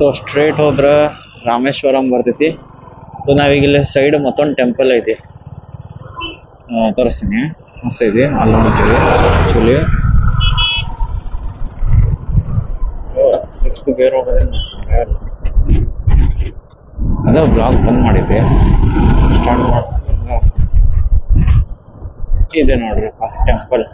So straight ಹೋದ್ರೆ ರಾಮೇಶ್ವರಂ ಬರ್ತೈತಿ. So ನಾವೀಗ ಇಲ್ಲಿ ಸೈಡ್ ಮತ್ತೊಂದು ಟೆಂಪಲ್ ಐತಿ, ತೋರಿಸ್ತೀನಿ. ಮಸ್ತ್ ಐತಿ, ಅಲ್ಲಿ ನೋಡ್ತೀವಿ. ಆ್ಯಕ್ಚುಲಿ 6th ಗೇರ್ ಹೋಗೋದೇನು ಅದೇ ಬ್ಲಾಗ್ ಬಂದ್ ಮಾಡಿದ್ದೆ. ಸ್ಟಾರ್ಟ್ ಮಾಡ ಇದೆ ನೋಡ್ರಿಪ್ಪ ಟೆಂಪಲ್.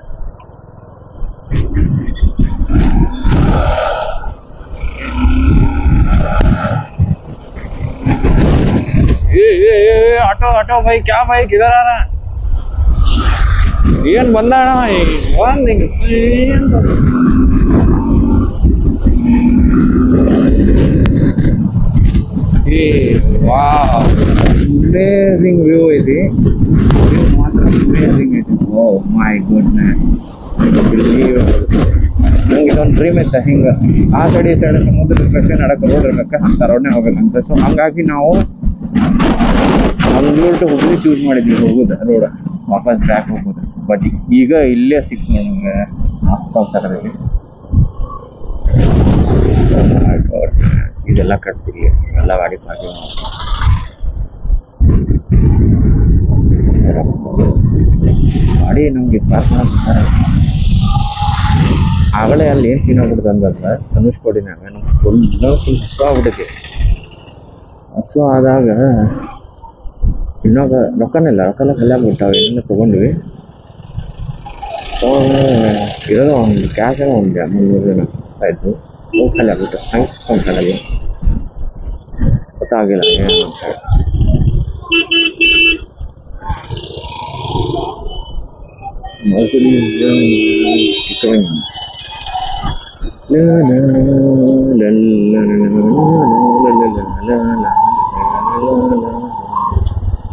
ऑटो ऑटो भाई, क्या भाई, किधर आ रहा है? ಏನ್ ಬಂದ ಅಣ್ಣ ಒಂದ್ ವಾವ್, ಅಮೇಜಿಂಗ್ ವ್ಯೂ ಐತಿ. ವ್ಯೂ ಮಾತ್ರ ಅಮೇಜಿಂಗ್ ಐತಿ. ಓ ಮೈ ಗುಡ್ನೆಸ್, ನಂಗೆ ಇದೊಂದು ಡ್ರೀಮ್ ಐತೆ. ಹಿಂಗ ಆ ಸೈಡ್ ಈ ಸೈಡ್ ಸಮುದ್ರ ಇರ್ಬೇಕು, ನಡಕ ರೋಡ್ ಇರ್ಬೇಕು, ಅಂತ ರೋಡ್ನೇ ಹೋಗ್ಬೇಕಂತ. ಸೊ ಹಂಗಾಗಿ ನಾವು ಮಂಗಳೂರು ಟು ಹುಬ್ಳಿ ಚೂಸ್ ಮಾಡಿದ್ವಿ ಹೋಗುದು ರೋಡ್, ವಾಪಸ್ ಬ್ಯಾಕ್ ಹೋಗುದು. ಬಟ್ ಈಗ ಇಲ್ಲೇ ಸಿಕ್ತು ನಮ್ಗೆ ಮಸ್ತ್ ಅನ್ಸಕತ್ತೈತಿ. ಇದೆಲ್ಲ ಕಟ್ತೀವಿ, ಎಲ್ಲ ಗಾಡಿ ಪಾರ್ಕಿಂಗ್ ಗಾಡಿ ನಮ್ಗೆ ಪಾರ್ಕ್ ಮಾಡ್ತಾರೆ. ಆಗಲೇ ಅಲ್ಲಿ ಏನು ಸೀನ್ ಆಗ್ಬಿಡ್ತು ಅಂತಂದ್ರೆ ಧನುಷ್ಕೋಡಿನಾಗ ನಮ್ಗೆ ಫುಲ್ ಹಸು ಆಗ್ಬಿಟ್ಟೈತಿ. ಹಸು ಆದಾಗ ಇನ್ನೊಬ್ಬ ರೊಕ್ಕನಿಲ್ಲ, ರೊಕ್ಕ ಖಾಲಿ ಆಗ್ಬಿಟ್ಟಾವ. ಏನೇನು ತೊಗೊಂಡ್ವಿ, ಇರೋದು ಒಂದು ಕ್ಯಾಶ್ ಒಂದು 300 ಜನ ಆಯಿತು. ಖಾಲಿ ಆಗ್ಬಿಟ್ಟು ಸಂಖ್ಯೆ ಖಾಲಿ ಗೊತ್ತಾಗಿಲ್ಲ ಏನಂತ.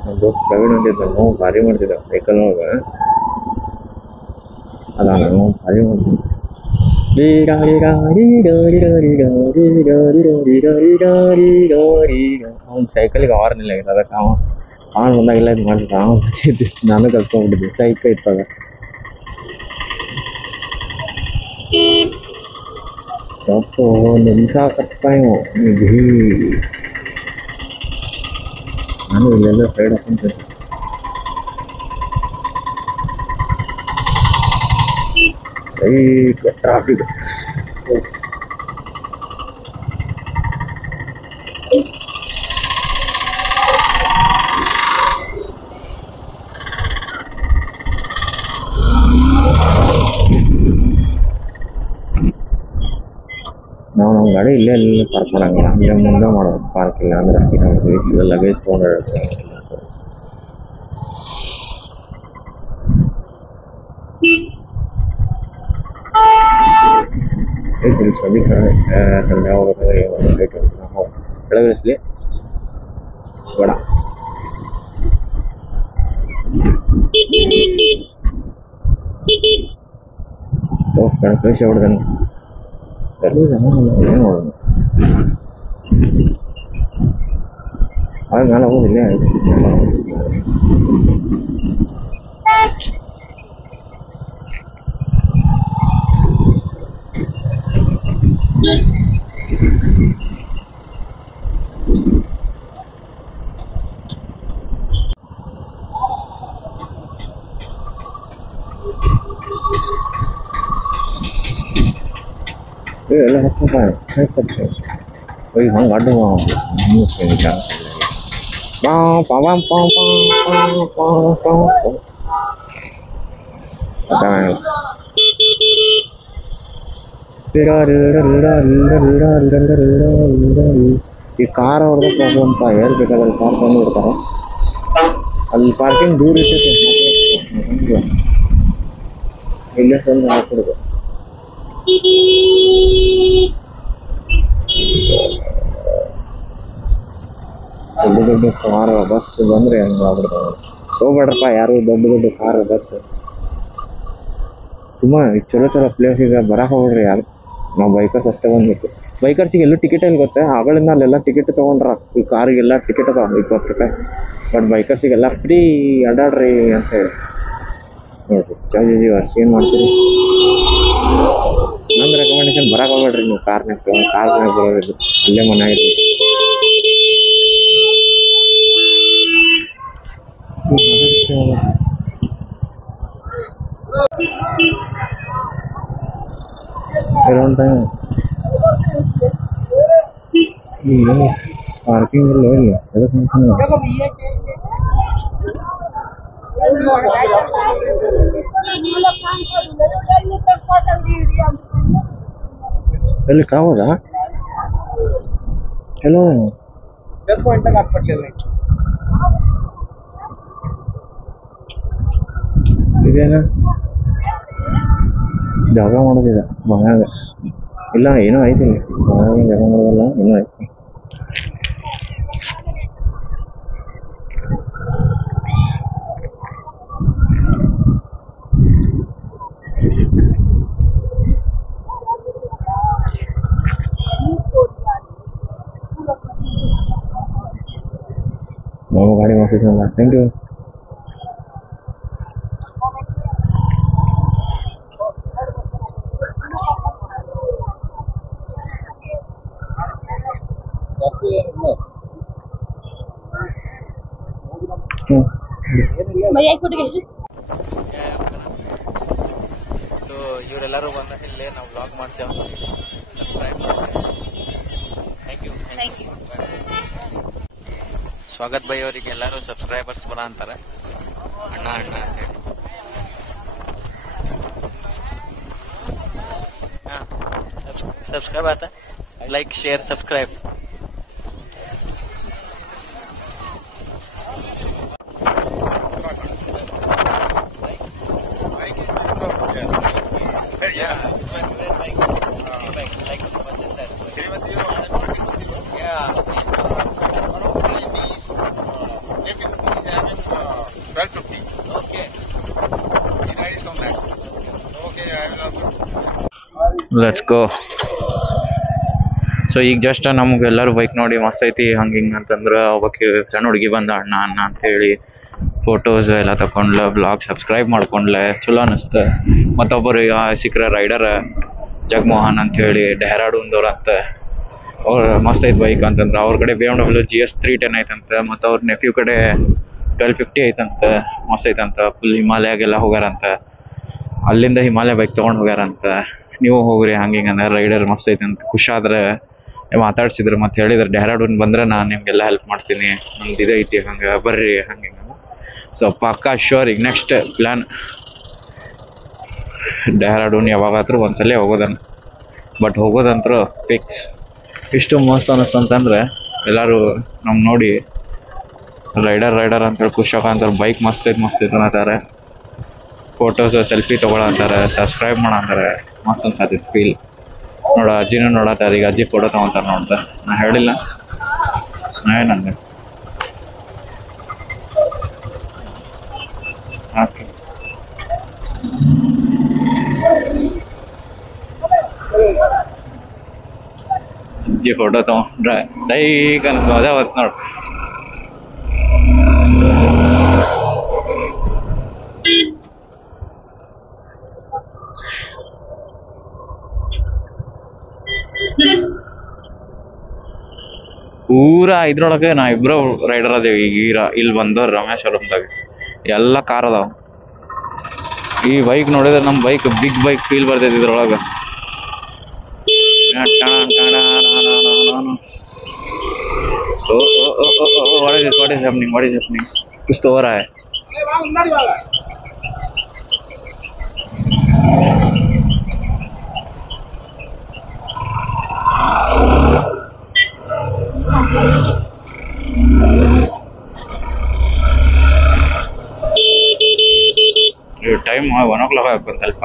ನಮ್ಮ ದೋಸ್ತ್ ಪ್ರವೀಣ್ ಅಂತಿದ್ದ, ನಾವು ಭಾರಿ ಮಾಡ್ತಿದ್ದ ಸೈಕಲ್ ಒಳಗೆ. ಅಲ್ಲ ನಾವು ಭಾರಿ ಮಾಡ್ತೀವಿ. ಅವ್ನು ಸೈಕಲಿಗೆ ಆರ್ನಿಲ್ಲ ಆಗಿತ್ತು, ಅದಕ್ಕೆ ಅವನು ಬಂದಾಗೆಲ್ಲ ಇದು ಮಾಡ್ತಿದ್ದ. ನಾನು ಕಲ್ತ್ಕೊಂಡ್ಬಿಟ್ಟಿದ್ದೆ ಸೈಕಲ್ ಇತ್ತಾಗ. ತಪ್ಪು ನಿಮಿಷ ಕಚ್ಪಾಯಿ ನಾನು ಇಲ್ಲೆಲ್ಲ ಸೈಡ್ ಹಾಕೊಂತೀನಿ. ಸೈಡ್ ಟ್ರಾಫಿಕ್ ನಾವು ನಮ್ಮ ಗಾಡಿ ಇಲ್ಲೇ ಪಾರ್ಕ್ ಮಾಡಂಗಿಲ್ಲ, ಇಲ್ಲೇ ಮುಂದೆ ಮಾಡೋದು. ಪಾರ್ಕ್ ಇಲ್ಲ ಅಂದ್ರೆ ಸೀದಾ ಲಗೇಜ್ ತೊಗೊಂಡಿರುತ್ತೆ. सभी संध्या ಬೆಳಗಿರಿಸಲಿ ಬೇಡ. ಕಳಿಸಿ ಹೊಡ್ದಾನೆ ಏನು ಮಾಡೋದು. ಆಗ ನಾನು ಹೋಗಿಲ್ಲ. ಎಲ್ಲ ಹಾಕ್ತಾರೆ वही हम गाड़ी ಈ ಕಾರ್ ಅವ್ರದ್ದು ಪ್ರಾಬ್ಲಮ್ ಪಾ. ಎಲ್ಲಿ ಬೇಕಾದ್ರೆ ಕಾರ್ ತಂದು ಬಿಡ್ತಾರೆ, ಅಲ್ಲಿ ಪಾರ್ಕಿಂಗ್ ದೂರ ಇರ್ತೈತೆ. ಇಲ್ಲೇ ತಂದು ಹಾಕ್ಬಿಡುದು. ದೊಡ್ಡ ದೊಡ್ಡ ಕಾರ್ ಬಸ್ ಬಂದ್ರೆ ಹೆಂಗ ಆಗ್ಬಿಡ್ತಾವ. ಹೋಗ್ಬೇಡ್ರಪ್ಪ ಯಾರು ದೊಡ್ಡ ದೊಡ್ಡ ಕಾರ್ ಬಸ್. ಸುಮ್ಮ ಚಲೋ ಚಲೋ ಪ್ಲೇಸಿಗೆ ಬರಕ್ಕೆ ಹೋಗ್ಬಿಡ್ರಿ ಯಾರು. ನಾವು ಬೈಕರ್ಸ್ ಅಷ್ಟೇ ಬಂದ್ಬೇಕು. ಬೈಕರ್ಸಿಗೆ ಎಲ್ಲೂ ಟಿಕೆಟ್ ಎಲ್ಲಿ ಗೊತ್ತೆ, ಆಗಳಿಂದ ಅಲ್ಲೆಲ್ಲ ಟಿಕೆಟ್ ತೊಗೊಂಡ್ರ. ಈ ಕಾರಿಗೆಲ್ಲ ಟಿಕೆಟ್ ಅದಾವ 20 ರೂಪಾಯಿ. ಬಟ್ ಬೈಕರ್ಸಿಗೆಲ್ಲ ಫ್ರೀ ಅಡ್ಡಾಡ್ರಿ ಅಂತ ಹೇಳಿ ನೋಡ್ರಿ. ಚಾರ್ಜಸ್ ಏನು ಮಾಡ್ತೀರಿ. ನಂದು ರೆಕಮೆಂಡೇಶನ್ ಬರಕ್ಕೆ ಹೋಗ್ಬೇಡ್ರಿ ನೀವು ಕಾರ್ನಾಗ ಬರೋದು ಅಲ್ಲೇ ಮನೆ ಆಗಿದೆ. ಅರೌಂಡ್ ಟೈಮ್ ಪಾರ್ಕಿಂಗ್ ಇಲ್ಲ ಇಲ್ಲ ಎಲ್ಲಿ ಕಾವದಾ ಹಲೋ ಇದೇನ ಜಾಗ ಮಾಡೋದಿದೆ ಮನ್ಯಾಗ ಇಲ್ಲ ಏನೋ ಐತಿ ಮನ್ಯಾಗ ಜಾಗ ಮಾಡೋದಲ್ಲ ಏನೋ ಐತಿ. ಗಾಡಿ ಮಾಡಿಸಿದ್ನಲ್ಲ ಥ್ಯಾಂಕ್ ಯು. ಸೊ ಇವರೆಲ್ಲರೂ ಬಂದ ಇಲ್ಲೇ ನಾವು ಬ್ಲಾಗ್ ಮಾಡ್ತೇವೆ. Thank you. ಸ್ವಾಗತ್ ಬೈ ಅವರಿಗೆ ಎಲ್ಲರೂ ಸಬ್ಸ್ಕ್ರೈಬರ್ಸ್ ಬರ ಅಂತಾರೆ ಅಣ್ಣ ಅಣ್ಣ ಅಂತ ಹೇಳಿ. ಸಬ್ಸ್ಕ್ರೈಬ್ ಆತ like share subscribe. Let's go. So ಈಗ ಜಸ್ಟ್ ನಮ್ಗೆಲ್ಲರೂ ಬೈಕ್ ನೋಡಿ ಮಸ್ತ್ ಐತಿ ಹಂಗೆ ಹಿಂಗೆ ಅಂತಂದ್ರೆ ಒಬ್ಬಾಕಿ ಸಣ್ಣ ಹುಡುಗಿ ಬಂದ ಅಣ್ಣ ಅಣ್ಣ ಅಂತೇಳಿ ಫೋಟೋಸ್ ಎಲ್ಲ ತಗೊಂಡ್ಲ ಬ್ಲಾಗ್ ಸಬ್ಸ್ಕ್ರೈಬ್ ಮಾಡ್ಕೊಂಡ್ಲೆ ಚಲೋ ಅನಿಸ್ತ. ಮತ್ತೊಬ್ಬರು ಸಿಕ್ಕ್ರ ರೈಡರ್ ಜಗಮೋಹನ್ ಅಂಥೇಳಿ ಡೆಹ್ರಾಡೂನ್ದವ್ರು ಅಂತ ಅವ್ರು ಮಸ್ತ್ ಐತೆ ಬೈಕ್ ಅಂತಂದ್ರೆ ಅವ್ರ ಕಡೆ BMW GS 310 ಐತಂತ ಮತ್ತು ಅವ್ರ ನೆಫ್ಯೂ ಕಡೆ 1250 ಐತಂತ ಮಸ್ತ್ ಐತಂತ. ಫುಲ್ ಹಿಮಾಲಯಾಗೆಲ್ಲ ಹೋಗ್ಯಾರಂತ, ಅಲ್ಲಿಂದ ಹಿಮಾಲಯ ಬೈಕ್ ತೊಗೊಂಡು ಹೋಗ್ಯಾರಂತ. ನೀವು ಹೋಗ್ರಿ ಹಂಗೆ ಹಿಂಗೆ ಅಂದ್ರೆ ರೈಡರ್ ಮಸ್ತ್ ಐತಂತ ಖುಷಾದ್ರೆ ಮಾತಾಡ್ಸಿದ್ರು ಮತ್ತು ಹೇಳಿದ್ರು ಡೆಹ್ರಾಡೂನ್ ಬಂದ್ರೆ ನಾನು ನಿಮಗೆಲ್ಲ ಹೆಲ್ಪ್ ಮಾಡ್ತೀನಿ ನಮ್ದು ಇದು ಐತಿ ಹಂಗೆ ಬರ್ರಿ ಹಂಗೆ ಹಿಂಗೆ. ಸೊ ಪಕ್ಕಾ ಶ್ಯೂರ್ ಈಗ ನೆಕ್ಸ್ಟ್ ಪ್ಲ್ಯಾನ್ ಡೆಹ್ರಾಡೂನ್ ಯಾವಾಗಾದ್ರೂ ಒಂದ್ಸಲ ಹೋಗೋದನ್ನು, ಬಟ್ ಹೋಗೋದಂತರೂ ಫಿಕ್ಸ್. ಇಷ್ಟು ಮಸ್ತ್ ಅನ್ನಿಸ್ತಂತಂದ್ರೆ ಎಲ್ಲರೂ ನಮ್ಗೆ ನೋಡಿ ರೈಡರ್ ಅಂತೇಳಿ ಖುಷಿ ಆಗಂತಾರೆ. ಬೈಕ್ ಮಸ್ತ್ ಐತೆ ಅನ್ನತ್ತಾರೆ, ಫೋಟೋಸ್ ಸೆಲ್ಫಿ ತೊಗೊಳತ್ತಾರೆ, ಸಬ್ಸ್ಕ್ರೈಬ್ ಮಾಡಂತಾರೆ. ಮಸ್ತ್ ಅನ್ಸತ್ತೈತೆ ಫೀಲ್. ನೋಡ ಅಜ್ಜಿನೂ ನೋಡತ್ತಾರೆ, ಈಗ ಅಜ್ಜಿ ಫೋಟೋ ತೊಗೊತಾರೆ ನೋಡ್ತಾ. ನಾ ಹೇಳಿಲ್ಲ ನಂಗೆ ಓಕೆ ಅಜ್ಜಿ ಫೋಟೋ ತೊಗೊಂಡ್ರೆ ಸೈಕ್ ಅನ್ಸೋ ಅದೇ ಅವತ್ತು ನೋಡು. ಪೂರಾ ಇದ್ರೊಳಗೆ ನಾ ಇಬ್ರು ರೈಡರ್ ಅದೇವಿ. ಈಗ ಇಲ್ಲಿ ಬಂದವ್ರು ರಮೇಶ್ ಅವ್ರದಾಗ ಎಲ್ಲ ಕಾರ್ ಅದಾವ. ಈ ಬೈಕ್ ನೋಡಿದ್ರೆ ನಮ್ಮ ಬೈಕ್ ಬಿಗ್ ಬೈಕ್ ಫೀಲ್ ಬರ್ತೈತಿ ಇದ್ರೊಳಗೆ. What is happening? कुछ तो हो रहा है. टाइम 1 o'clock ಆಗುತ್ತೆ ಸ್ವಲ್ಪ.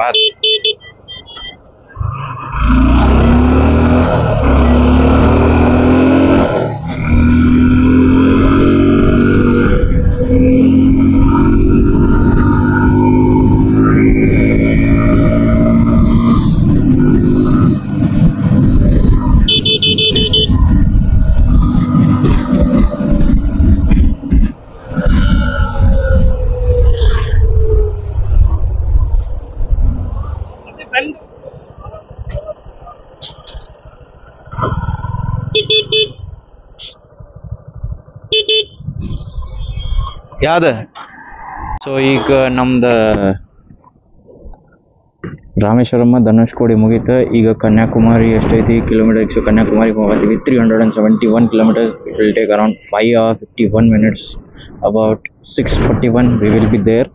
ಯಾವ್ದು? ಸೊ ಈಗ ನಮ್ದು ರಾಮೇಶ್ವರಮ್ಮ ಧನುಷ್ಕೋಡಿ ಮುಗೀತು. ಈಗ ಕನ್ಯಾಕುಮಾರಿ ಎಷ್ಟೈತಿ kilometres? ಕನ್ಯಾಕುಮಾರಿಗೆ ಹೋಗತ್ತೀವಿ. 371 kilometers. It will take around 5 hours 51 minutes. About 6:41 we will be there.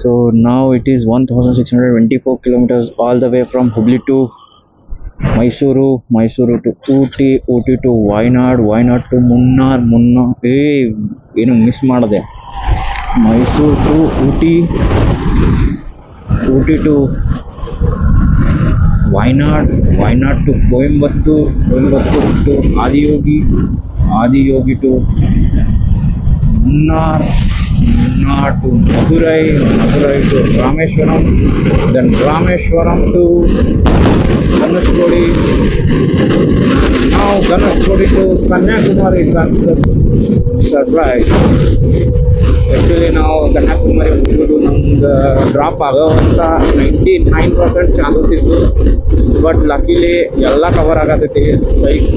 So now it is 1624 kilometers all the way from Hubli to Mysuru, Mysuru to Ooty, Ooty to Wayanad, Wayanad to Munnar, ಏನು miss ಮಾಡಿದೆ. Mysuru to Ooty, Ooty to Wayanad, Wayanad to Coimbatore, Coimbatore to Adiyogi, Adiyogi to Munnar, Munnar to Madurai, Madurai to Rameshwaram, then Rameshwaram to Dhanushkodi. Now Dhanushkodi to Kanyakumari. That's the surprise. Actually ನಾವು ಕನ್ಯಾಕುಮಾರಿ ಹೋಗೋದು ನಮ್ದು drop ಆಗೋವಂಥ 99% chances ಇತ್ತು. But ಲಕಿಲಿ ಎಲ್ಲ cover ಆಗತೈತಿ.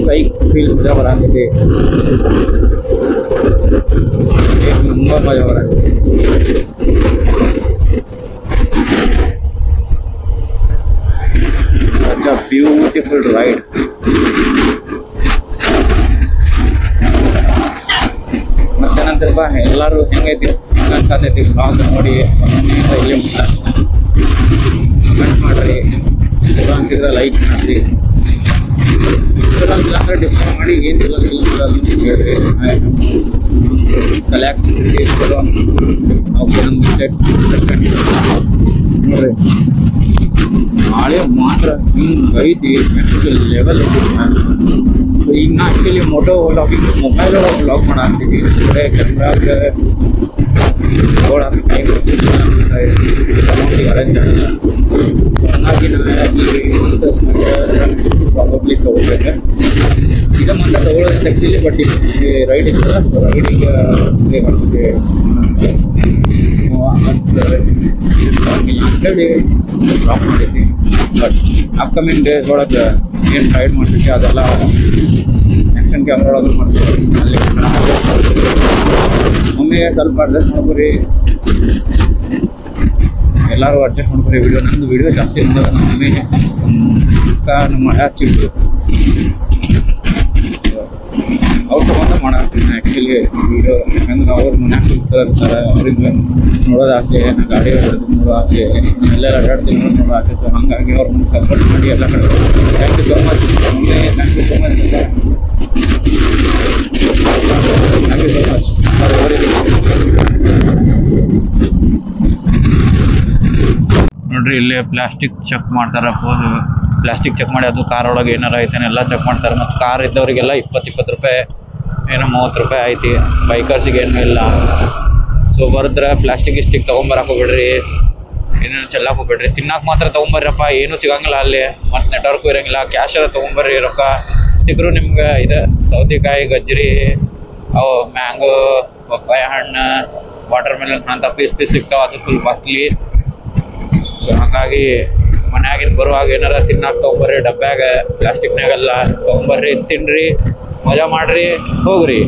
ಸೈಕ್ feel ಮಜಾ ಬರಾಕೈತಿ. Number ಮಜಾ ಬರಾಕೈತಿ. Such a beautiful ride. ಮತ್ತೆ ನಂತರ ಎಲ್ಲರೂ ಹೆಂಗೈತಿ ಅನ್ಸತೈತಿ ಬ್ಲಾಗ್ ನೋಡಿ ಇಲ್ಲಿ ಕಮೆಂಟ್ ಮಾಡ್ರಿ. ಚಲೋ ಅನ್ಸಿದ್ರೆ ಲೈಕ್ ಮಾಡ್ರಿ. ಚಲೋ ಅನ್ಸಿಲ್ಲ ಅಂದ್ರೆ ಡಿಸ್ಕೌಂಟ್ ಮಾಡಿ. ಏನು ಚಲೋ ಅನ್ಸಿಲ್ಲ ಅಂದ್ರೆ ಹೇಳ್ರಿ. ಕಲೆಕ್ಟ್ ಚಲೋ ಓಕೆ. ನಮ್ಮ ಮಿಸ್ಟೇಕ್ಸ್ ನೋಡ್ರಿ. ನಾಳೆ ಮಾತ್ರ ಹಿಂಗೆ ಐತಿ. ನೆಕ್ಸ್ಟ್ ಲೆವೆಲ್ ಐತಿ. ಸೊ ಈಗ ನಾ ಆ್ಯಕ್ಚುಲಿ ಮೋಟೋ ವ್ಲಾಗಿಂಗ್ ಮೊಬೈಲ್ ಒಳಗೆ ವ್ಲಾಗ್ ಮಾಡಾಕ್ತೀವಿ. ಬರೀ ಕ್ಯಾಮ್ರಾಗ ನೋಡೋಕೆ ಟೈಮ್ ಅಮೌಂಟಿಗೆ ಅರೇಂಜ್ ಆಗಿಲ್ಲ. ಸೊ ಹಂಗಾಗಿ ನಾನು ಈಗ ಒಂದು ಪ್ರಾಬಬ್ಲಿ ತೊಗೊಳ್ಬೇಕು. ಈಗ ಮಾತ್ರ ತೊಗೊಳ್ಳೋದು ಆ್ಯಕ್ಚುಲಿ. ಬಟ್ ಈಗ ರೈಡ್ ಇತ್ತಲ್ಲ, ಸೊ ರೈಡಿಗೆ ಆಗ್ತದೆ ಅಷ್ಟು ಅಂತೇಳಿ ಡ್ರಾಪ್ ಮಾಡಿದ್ವಿ. ಬಟ್ ಅಪ್ಕಮಿಂಗ್ ಡೇಸ್ ಒಳಗೆ ಏನು ರೈಡ್ ಮಾಡ್ತೀವಿ ಅದೆಲ್ಲ ಆ್ಯಕ್ಷನ್ ಕ್ಯಾಮ್ರಾ ಒಳಗೆ ಮಾಡ್ತೀವಿ. ಅಲ್ಲಿ ಒಮ್ಮೆ ಸ್ವಲ್ಪ ಅಡ್ಜಸ್ಟ್ ಮಾಡ್ಕೊರಿ. ಎಲ್ಲರೂ ಅಡ್ಜಸ್ಟ್ ಮಾಡ್ಕೊರಿ. ನಂದು ವಿಡಿಯೋ ಜಾಸ್ತಿ ನೋಡೋದು ನಮ್ಮೇ ನಮ್ಮ ಹಚ್ಚಿಟ್ಟು ಅವ್ರ ಸಂಬಂಧ ಮಾಡಾಕ್ತೀನಿ ಆ್ಯಕ್ಚುಲಿ ವಿಡಿಯೋ. ಯಾಕಂದ್ರೆ ಅವ್ರು ಮನ್ಯಾಗ ಕೂತಿರ್ತಾರೆ. ಅವ್ರಿಗೆ ನೋಡೋದು ಆಸೆ, ನಾನು ಗಾಡಿ ಹೊಡೆದು ನೋಡೋ ಆಸೆ, ಎಲ್ಲೆಲ್ಲ ಅಡ್ಡಾಡ್ತೀನಿ ನೋಡೋ ಆಸೆ. ಸೊ ಹಾಗಾಗಿ ಅವ್ರ ಮುಂದೆ ಸಪೋರ್ಟ್ ಮಾಡಿ ಎಲ್ಲ ಕಡೆ. Thank you so much. ಒಮ್ಮೆ thank you so much. Thank you so much. ನೋಡ್ರಿ ಇಲ್ಲೇ ಪ್ಲಾಸ್ಟಿಕ್ ಚೆಕ್ ಮಾಡ್ತಾರೆ. ಪ್ಲಾಸ್ಟಿಕ್ ಚೆಕ್ ಮಾಡಿ ಅದು ಕಾರ್ ಒಳಗೆ ಏನಾರು ಐತೇನೆ ಎಲ್ಲ ಚೆಕ್ ಮಾಡ್ತಾರೆ. ಮತ್ತು ಕಾರ್ ಇದ್ದವರಿಗೆಲ್ಲ 20 ರೂಪಾಯಿ ಏನೋ 30 ರೂಪಾಯಿ ಐತಿ. ಬೈಕರ್ಸಿಗೆ ಏನೂ ಇಲ್ಲ. ಸೊ ಬರೆದ್ರೆ ಪ್ಲಾಸ್ಟಿಕ್ ಗಿಸ್ಟಿಕ್ ತೊಗೊಂಬರಕ್ಕೆ ಹೋಗ್ಬೇಡ್ರಿ. ಏನೇನು ಚೆಲ್ಲಕ್ಕೆ ಹೋಗ್ಬೇಡ್ರಿ. ತಿನ್ನಕ್ಕೆ ಮಾತ್ರ ತೊಗೊಂಬರ್ರಪ್ಪ. ಏನೂ ಸಿಗಂಗಿಲ್ಲ ಅಲ್ಲಿ. ಮತ್ತು ನೆಟ್ವರ್ಕು ಇರೋಂಗಿಲ್ಲ. ಕ್ಯಾಶ್ ಎಲ್ಲ ತೊಗೊಂಬರ್ರಿ. ರೊಕ್ಕ ಸಿಕ್ಕರು ನಿಮ್ಗೆ ಇದು ಸೌತೆಕಾಯಿ, ಗಜ್ಜರಿ, ಅವು ಮ್ಯಾಂಗೋ, ಪಪ್ಪಾಯ ಹಣ್ಣು, ವಾಟರ್ ಮೆಲನ್ ಅಂತ ಪೀಸ್ ಸಿಗ್ತಾವೆ. ಅದು ಫುಲ್ ಕಾಸ್ಟ್ಲಿ. ಸೊ ಹಾಗಾಗಿ ಮನ್ಯಾಗಿನ ಬರುವಾಗ ಏನಾರ ತಿನ್ನಕ್ಕೆ ತೊಗೊಂಬರ್ರಿ. ಡಬ್ಬ್ಯಾಗ ಪ್ಲಾಸ್ಟಿಕ್ನಾಗೆಲ್ಲ ತೊಗೊಂಬರ್ರಿ. ತಿನ್ನಿರಿ, ಮಜಾ ಮಾಡಿರಿ, ಹೋಗ್ರಿ.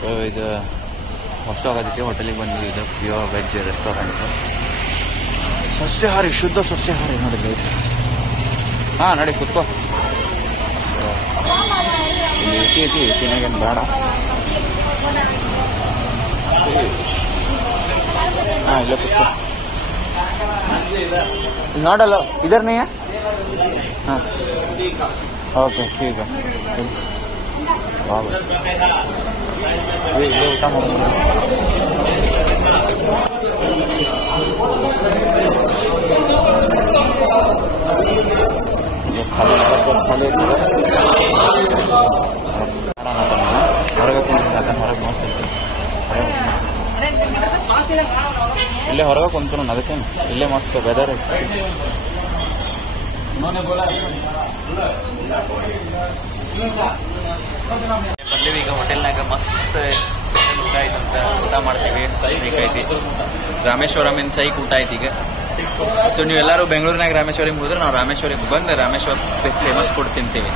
ಸೊ ಇದು ಹೊಸದಾಗೈತಿ. ಹೋಟೆಲಿಗೆ ಬಂದು ಇದು ಪ್ಯೂರ್ ವೆಜ್ ರೆಸ್ಟೋರೆಂಟ್. ಸಸ್ಯಾಹಾರಿ, ಶುದ್ಧ ಸಸ್ಯಾಹಾರಿ ನೋಡಿದ್ರಿ. ಹಾಂ ನಡಿ ಕೂತ್ಕೋ. ಎ ಸಿ ಐತಿ. ಎ ಸಿನಾಗೇನು ಬೇಡ. हाँ इल्ले कुछ नोडल इधर नहीं है. हाँ ओके ठीक है. ये ऊटा ये खाली खाली ಹೊರಗೆ ಮಸ್ತ್ ಇಲ್ಲೇ ಹೊರಗೆ ಕುಂತು ಅದಕ್ಕೆ ಇಲ್ಲೇ ಮಸ್ತ್ ವೆದರ್ ಐತಿ. ಬಂದೀವಿ ಈಗ ಹೋಟೆಲ್ನಾಗ. ಮಸ್ತ್ ಸ್ಪೆಷಲ್ ಊಟ ಐತಂತ ಊಟ ಮಾಡ್ತೀವಿ. ಸೈಕ್ ಐತಿ. ರಾಮೇಶ್ವರಮಿನ ಸೈಕ್ ಊಟ ಐತಿ ಈಗ. ಸೊ ನೀವೆಲ್ಲರೂ ಬೆಂಗಳೂರಿನಾಗ ರಾಮೇಶ್ವರಿಗೆ ಹೋದ್ರೆ ನಾವು ರಾಮೇಶ್ವರಿಗೆ ಬಂದು ರಾಮೇಶ್ವರ ಫೇಮಸ್ ಫುಡ್ ತಿಂತೀವಿ.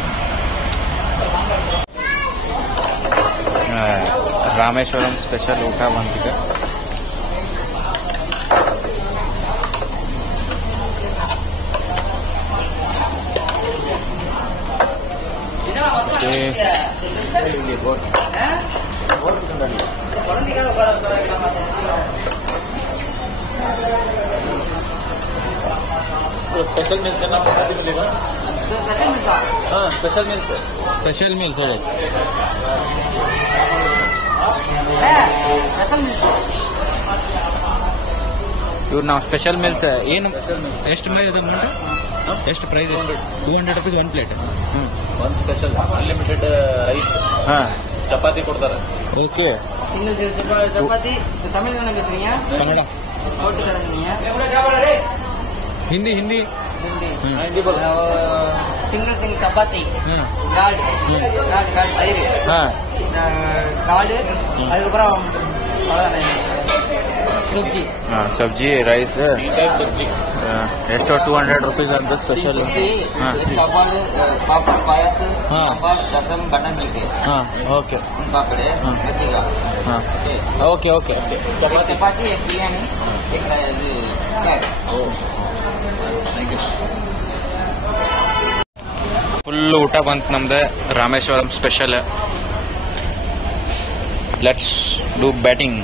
ರಾಮೇಶ್ವರಂ ಸ್ಪೆಷಲ್ ಊಟ ಬಂದಿದೆ. स्पेशल मील्स है ना, पता मिलेगा? हाँ स्पेशल मील्स है. ಸ್ಪೆಷಲ್ ಮೀಲ್ಸ್ ಹೇಳಿ. ಇವ್ರು ನಾವು ಸ್ಪೆಷಲ್ ಮೀಲ್ಸ್ ಏನು ಎಷ್ಟು ಮೇಲೆ ಇದೆ ನೋಡಿ, ಎಷ್ಟು ಪ್ರೈಸ್? 200 rupees one plate. ಒಂದು ಸ್ಪೆಷಲ್ ಅನ್ಲಿಮಿಟೆಡ್ ರೈಸ್, ಹಾಂ, ಚಪಾತಿ ಕೊಡ್ತಾರೆ. ಓಕೆ. ಚಪಾತಿ ತಮಿಳ್ನಾಡು ಬಿಡ್ತೀಯ, ಕನ್ನಡ, ಹಿಂದಿ ಹಿಂದಿ ಸಿಂಗಲ್ ಸಿಂಗ್ ಚಪಾತಿ, ಹಾಂ ಗಾಡ್ ಗಾಡ್ ಗಾಡ್ ಅರಿವಿ, ಹಾಂ ಗಾಡ್ அதுக்கப்புறம் ಸಬ್ಜಿ, ಹಾಂ ಸಬ್ಜಿ ರೈಸ್ ಸಬ್ಜಿ ಎಷ್ಟು 200 rupees ಅಂತ ಸ್ಪೆಷಲ್. ಹಾಂ ಸಾಂಬಾರ್, ಪಾಪಡ್, ಪಾಯಸ, ಹಾಂ. ಸಾಂಬಾರ್, ರಸಂ, ಬಟನ್ ಮಿಲ್ಕ್, ಹಾಂ ಓಕೆ ಉನका ಕಡೆ ಹಾಂ. ಮಜ್ಜಿಗ, ಹಾಂ ಓಕೆ ಓಕೆ. ಚಪಾತಿ, एक बिरयानी, एक ಇದು ಕ್ಯಾಟ್. ಫುಲ್ ಊಟ ಬಂತು ನಮ್ದು Rameswaram special. Let's do batting.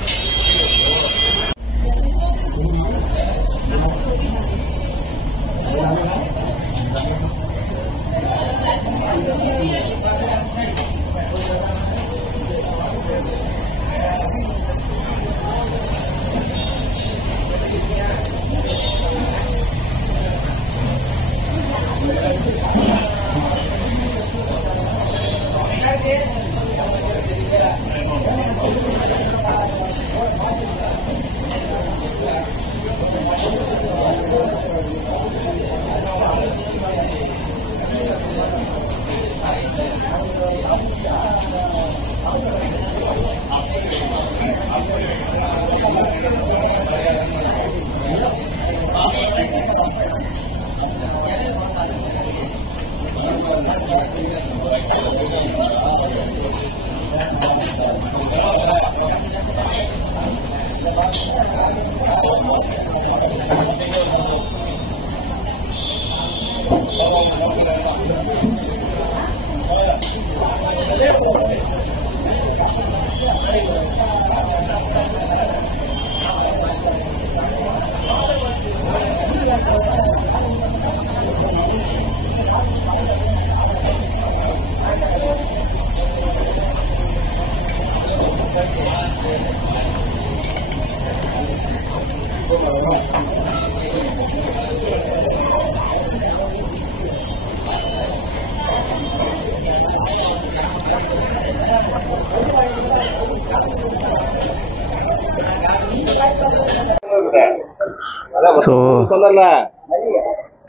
So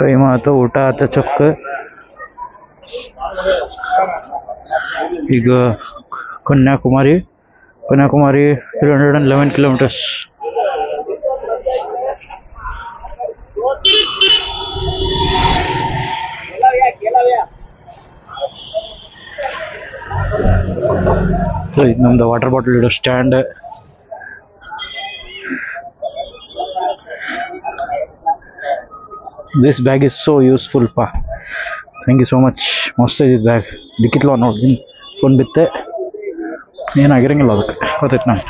time ಆಯ್ತು, ಊಟ ಆಯ್ತು ಚೊಕ್ಕ. ಈಗ ಕನ್ಯಾಕುಮಾರಿ 311 kilometers. ಸೊ ಇದು ನಮ್ದು ವಾಟರ್ ಬಾಟಲ್ ಇಡೋ stand. This bag is so useful ಪಾ. Thank you so much. ಮಸ್ತ್ ಇದ್ದಿದ್ದು ಬ್ಯಾಗ್. ಡಿಕ್ಕಿತ್ಲ ನೋಡಿ ಫೋನ್ ಬಿತ್ತೆ, ಏನಾಗಿರಂಗಿಲ್ಲ ಅದಕ್ಕೆ. ಗೊತ್ತೈತೆ ನಾನು.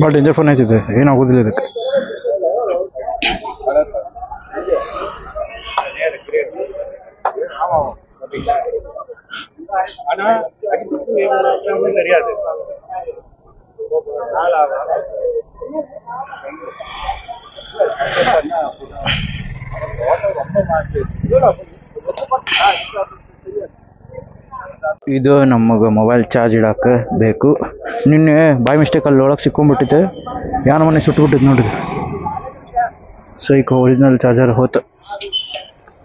ಭಾಳ ಡೇಂಜರ್ ಫೋನ್ ಐತಿದೆ, ಏನಾಗೋದಿಲ್ಲ ಇದಕ್ಕೆ. ಇದು ನಮಗೆ ಮೊಬೈಲ್ ಚಾರ್ಜ್ ಇಡಕ್ಕೆ ಬೇಕು. ನಿನ್ನೆ ಬೈ ಮಿಸ್ಟೇಕ್ ಅಲ್ಲಿ ಒಳಗೆ ಸಿಕ್ಕೊಂಡ್ಬಿಟ್ಟಿದೆ, ಯಾನ ಮನೆ ಸುಟ್ಬಿಟ್ಟಿದ್ದು ನೋಡಿದೆ. ಸೊ ಈಗ ಒರಿಜಿನಲ್ ಚಾರ್ಜರ್ ಹೋತು,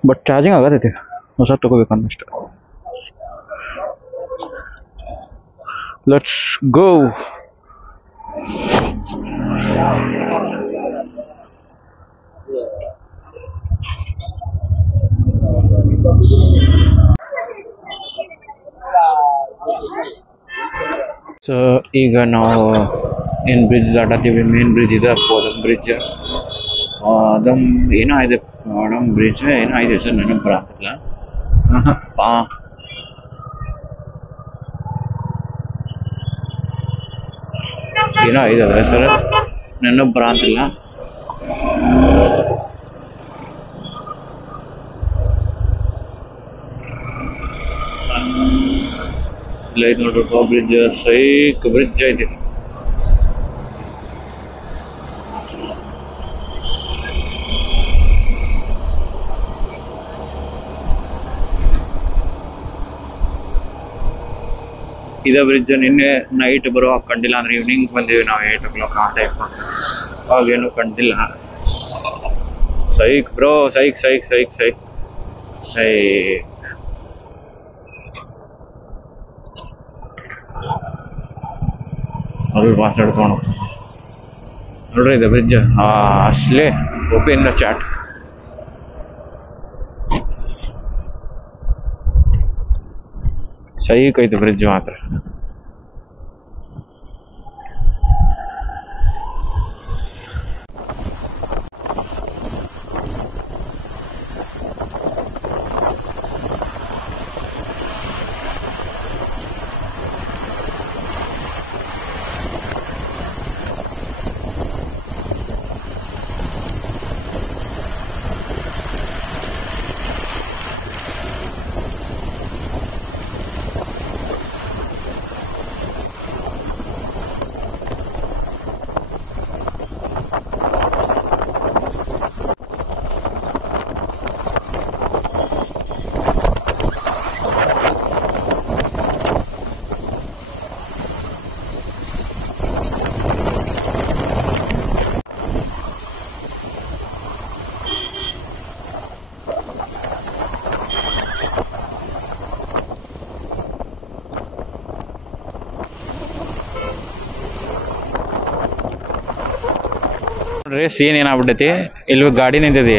ಬಟ್ ಚಾರ್ಜಿಂಗ್ ಆಗತೈತಿ. ಹೊಸ ತಗೋಬೇಕು ಅನ್ನಷ್ಟು. Let's go. ಸೊ ಈಗ ನಾವು ಏನು ಬ್ರಿಡ್ಜ್ ದಾಟತ್ತೀವಿ, ಮೇನ್ ಬ್ರಿಡ್ಜ್ ಇದೆ, ಪೋದಂ ಬ್ರಿಡ್ಜ್. ಅದಮ್ ಏನೋ ಇದೆ, ಪೋದಂ ಬ್ರಿಡ್ಜ್ ಏನೋ ಇದೆ ಸರ್, ನನಗೆ ಬರಾಕಿಲ್ಲ. ಏನೋ ಇದೆ ಸರ್, ನನಗೆ ಬರಾತಿಲ್ಲ. ಇಲ್ಲ ಇದು ನೋಡ್ರಿ ಬ್ರಿಡ್ಜ್, ಸೈಕ್ ಬ್ರಿಡ್ಜ್ ಐತಿ. ಇದೇ ಬ್ರಿಡ್ಜ್ ನಿನ್ನೆ ನೈಟ್ ಬರುವಾಗ ಕಂಡಿಲ್ಲ, ಅಂದ್ರೆ ಈವ್ನಿಂಗ್ ಬಂದೀವಿ ನಾವು 8 o'clock ಆ ಟೈಪ್. ಅವಾಗೇನು ಕಂಡಿಲ್ಲ. ಸೈಕ್ ಬ್ರೋ, ಸೈಕ್ ಸೈಕ್ ಸೈಕ್ ಸೈಕ್ ಸೈಕ್. ಅಲ್ಲಿ ಮಾತಾಡ್ಕೊಂಡು ನೋಡ್ರಿ ಇದು ಬ್ರಿಡ್ಜ್ ಅಷ್ಟೇ ಒಪ್ಪಿಂದ ಚಾಟ್. ಸೈಕ್ ಐತೆ ಬ್ರಿಡ್ಜ್ ಮಾತ್ರ. ನೋಡ್ರಿ ಸೀನ್ ಏನಾಗ್ಬಿಟ್ಟೈತಿ, ಇಲ್ಲಿ ಗಾಡಿ ನಿಂತೈತಿ,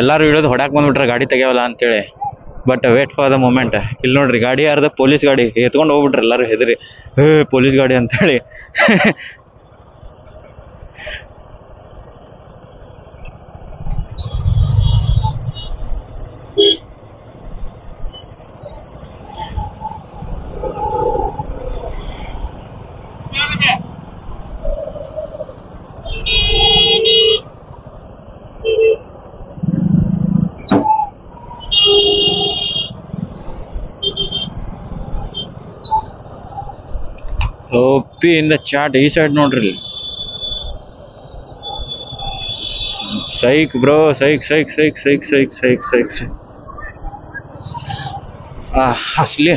ಎಲ್ಲಾರು ಇಳಿದು ಹೊಡ್ಯಾಕ್ ಬಂದ್ಬಿಟ್ರೆ ಗಾಡಿ ತೆಗಿಯವಲ್ಲ ಅಂತೇಳಿ. But wait for the moment. ಇಲ್ಲಿ ನೋಡ್ರಿ ಗಾಡಿ ಯಾರ್ದ, ಪೊಲೀಸ್ ಗಾಡಿ. ಎತ್ಕೊಂಡು ಹೋಗ್ಬಿಟ್ರಿ ಎಲ್ಲಾರು ಹೆದರಿ, ಪೊಲೀಸ್ ಗಾಡಿ ಅಂತೇಳಿ. ಒಪ್ಪಿ ಇಂದ ಚಾಟ್ ಈ ಸೈಡ್ ನೋಡ್ರಿ. ಸೈಕ್ ಬ್ರೋ, ಸೈಕ್ ಸೈಕ್ ಸೈಕ್ ಸೈಕ್ ಸೈಕ್ ಸೈಕ್ ಸೈಕ್ ಸೈಕ್. ಅಸಲಿ